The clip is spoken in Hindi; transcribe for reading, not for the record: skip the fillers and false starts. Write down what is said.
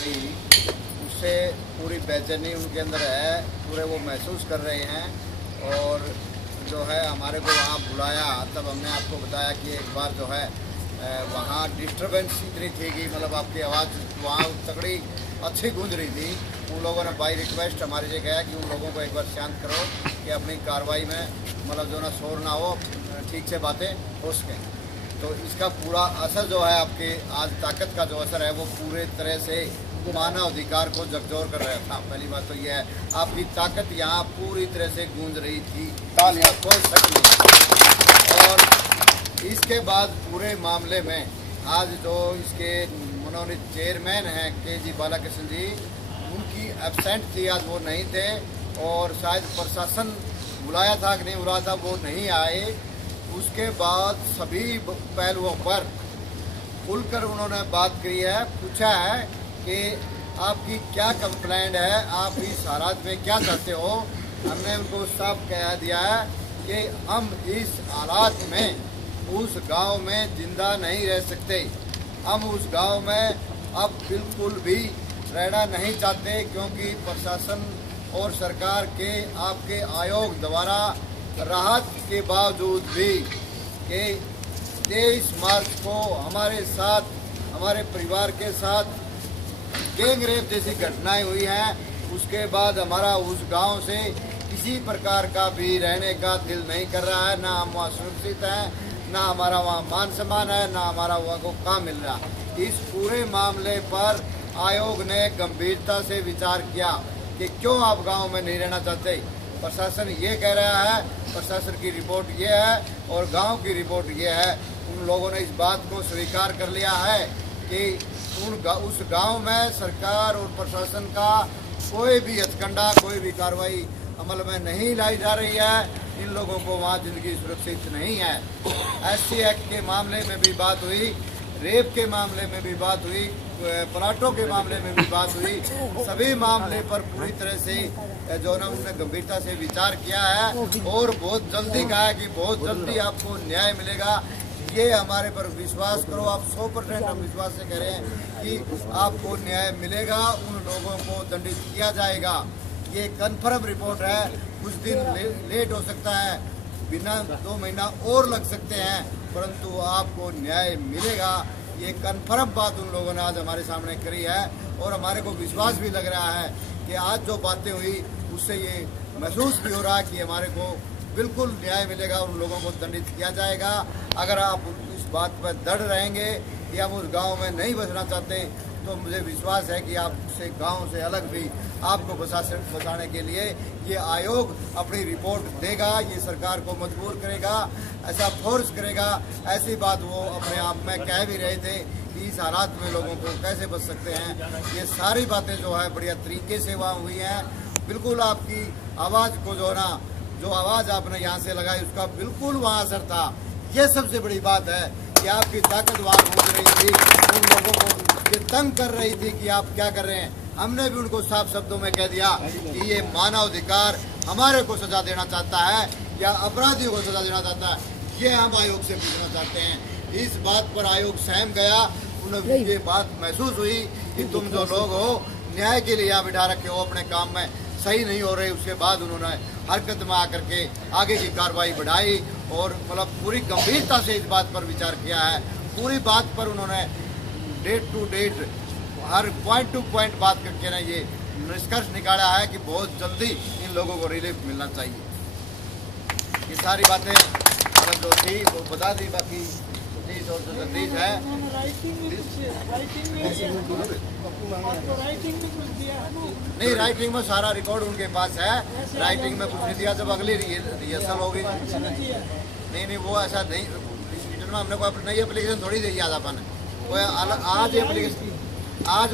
थी उससे पूरी बेचैनी उनके अंदर है, पूरे वो महसूस कर रहे हैं। और जो है हमारे को वहाँ बुलाया, तब हमने आपको बताया कि एक बार जो है वहाँ डिस्टर्बेंस इतनी थी कि मतलब आपकी आवाज़ वहाँ तगड़ी अच्छी गूंज रही थी। उन लोगों ने बाई रिक्वेस्ट हमारे से कहा कि उन लोगों को एक बार शांत करो कि अपनी कार्रवाई में मतलब जो ना शोर ना हो, ठीक से बातें हो सकें। तो इसका पूरा असर जो है आपके आज ताकत का जो असर है वो पूरे तरह से मानव अधिकार को झकझोर कर रहा था। पहली बात तो यह है, आपकी ताकत यहाँ पूरी तरह से गूंज रही थी, तालियां कोई शक नहीं। और इसके बाद पूरे मामले में आज जो इसके मनोनीत चेयरमैन हैं के.जी. बालाकृष्ण जी, उनकी एब्सेंट थी, आज वो नहीं थे। और शायद प्रशासन बुलाया था कि नहीं बुलाया था, वो नहीं आए। उसके बाद सभी पहलुओं पर खुलकर उन्होंने बात करी है, पूछा है कि आपकी क्या कंप्लेंट है, आप इस हालात में क्या चाहते हो। हमने उनको साफ कह दिया है कि हम इस हालात में उस गांव में जिंदा नहीं रह सकते। हम उस गांव में अब बिल्कुल भी रहना नहीं चाहते, क्योंकि प्रशासन और सरकार के आपके आयोग द्वारा राहत के बावजूद भी कि 23 मार्च को हमारे साथ, हमारे परिवार के साथ गैंग रेप जैसी घटनाएं हुई हैं, उसके बाद हमारा उस गांव से किसी प्रकार का भी रहने का दिल नहीं कर रहा है। ना हम वहाँ सुरक्षित हैं, ना हमारा वहाँ मान सम्मान है, ना हमारा वहाँ को काम मिल रहा। इस पूरे मामले पर आयोग ने गंभीरता से विचार किया कि क्यों आप गांव में नहीं रहना चाहते। प्रशासन ये कह रहा है, प्रशासन की रिपोर्ट ये है और गांव की रिपोर्ट ये है। उन लोगों ने इस बात को स्वीकार कर लिया है कि उस गांव में सरकार और प्रशासन का कोई भी हथकंडा, कोई भी कार्रवाई अमल में नहीं लाई जा रही है। इन लोगों को वहाँ जिंदगी सुरक्षित नहीं है। SC एक्ट के मामले में भी बात हुई, रेप के मामले में भी बात हुई, प्लाटों के मामले में भी बात हुई। सभी मामले पर पूरी तरह से जो ना उन्होंने गंभीरता से विचार किया है और बहुत जल्दी कहा है कि बहुत जल्दी आपको न्याय मिलेगा। ये हमारे पर विश्वास करो, आप 100% हम विश्वास से कह रहे हैं कि आपको न्याय मिलेगा, उन लोगों को दंडित किया जाएगा। ये कन्फर्म रिपोर्ट है। कुछ दिन लेट हो सकता है, बिना 2 महीना और लग सकते हैं, परंतु आपको न्याय मिलेगा। ये कन्फर्म बात उन लोगों ने आज हमारे सामने करी है और हमारे को विश्वास भी लग रहा है कि आज जो बातें हुई उससे ये महसूस भी हो रहा है कि हमारे को बिल्कुल न्याय मिलेगा, उन लोगों को दंडित किया जाएगा। अगर आप इस बात पर दृढ़ रहेंगे कि आप उस गांव में नहीं बसना चाहते, तो मुझे विश्वास है कि आपसे गांव से अलग भी आपको बसाने के लिए ये आयोग अपनी रिपोर्ट देगा, ये सरकार को मजबूर करेगा, ऐसा फोर्स करेगा। ऐसी बात वो अपने आप में कह भी रहे थे कि इस हालात में लोगों को कैसे बच सकते हैं। ये सारी बातें जो है बढ़िया तरीके से वहाँ हुई हैं। बिल्कुल आपकी आवाज़ को जो ना, जो आवाज़ आपने यहाँ से लगाई उसका बिल्कुल वहाँ असर था। ये सबसे बड़ी बात है कि आपकी ताकत वहाँ गूंज रही थी, उन लोगों को ये तंग कर रही थी कि आप क्या कर रहे हैं। हमने भी उनको साफ शब्दों में कह दिया कि ये मानव अधिकार हमारे को सजा देना चाहता है या अपराधियों को सजा देना चाहता है, ये हम आयोग से पूछना चाहते हैं। इस बात पर आयोग सहम गया। उन्हें ये बात महसूस हुई कि तुम जो लोग हो न्याय के लिए यहाँ बिठा रखे हो, अपने काम में सही नहीं हो रही। उसके बाद उन्होंने हरकत में आकर के आगे की कार्रवाई बढ़ाई और मतलब पूरी गंभीरता से इस बात पर विचार किया है। पूरी बात पर उन्होंने डेट टू डेट हर पॉइंट टू पॉइंट बात करके ना ये निष्कर्ष निकाला है कि बहुत जल्दी इन लोगों को रिलीफ मिलना चाहिए। ये सारी बातें मतलब जो थी वो बता दी, बाकी सतीश और जो जगदीश है नहीं, राइटिंग में सारा रिकॉर्ड उनके पास है। राइटिंग में कुछ नहीं दिया, जब अगली रिहर्सल होगी। नहीं वो ऐसा नहीं, रिटर्न में हमने कोई नई एप्लीकेशन थोड़ी दी आज अपन, कोई आज एप्लीकेशन आज